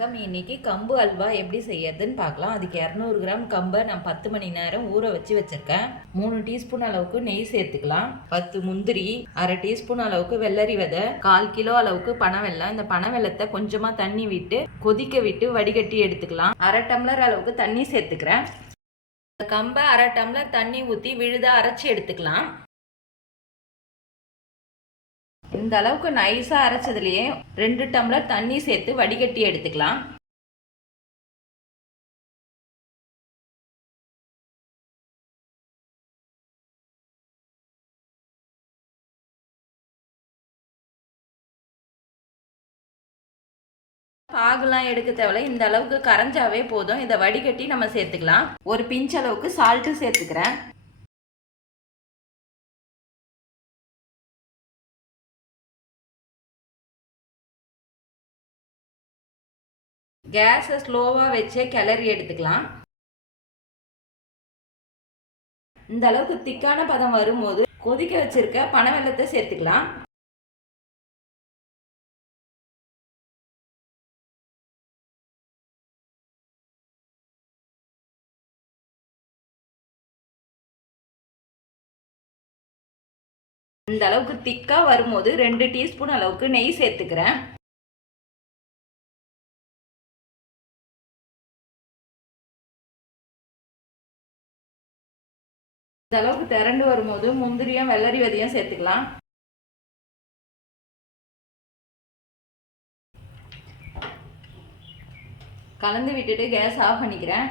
வணக்கம். இன்னைக்கு கம்பு அல்வா எப்படி செய்யறதுன்னு பார்க்கலாம். அதுக்கு 200 கிராம் கம்பை நான் 10 மணி நேரம் ஊற வச்சிருக்கேன். 3 டீஸ்பூன் அளவுக்கு நெய் சேர்த்துக்கலாம். 10 முந்திரி, அரை டீஸ்பூன் அளவுக்கு வெள்ளரி விதை, 1/4 கிலோ அளவுக்கு பனவெல்லம். இந்த பனவெல்லத்தை கொஞ்சமா தண்ணி விட்டு கொதிக்க விட்டு வடிகட்டி எடுத்துக்கலாம். அரை டம்ளர் அளவுக்கு தண்ணி சேர்த்துக்கிறேன். கம்பை அரை டம்ளர் தண்ணி ஊற்றி விழுதா அரைச்சி எடுத்துக்கலாம். இந்த அளவுக்கு நைஸாக அரைச்சதுலேயே 2 டம்ளர் தண்ணி சேர்த்து வடிகட்டி எடுத்துக்கலாம். பாகுலாம் எடுக்க தேவையில்ல, இந்த அளவுக்கு கரைஞ்சாவே போதும். இதை வடிகட்டி நம்ம சேர்த்துக்கலாம். ஒரு பிஞ்ச் அளவுக்கு சால்ட்டு சேர்த்துக்கிறேன். கேஸை ஸ்லோவாக வச்சே கிளறி எடுத்துக்கலாம். இந்த அளவுக்கு திக்கான பதம் வரும்போது கொதிக்க வச்சிருக்க பனவெல்லத்தை சேர்த்துக்கலாம். இந்த அளவுக்கு திக்கா வரும்போது 2 டீஸ்பூன் அளவுக்கு நெய் சேர்த்துக்கிறேன். இந்த அளவுக்கு திரண்டு வரும்போது முந்திரியும் வெள்ளரி விதையும் சேர்த்துக்கலாம். கலந்து விட்டுட்டு கேஸ் ஆஃப் பண்ணிக்கிறேன்.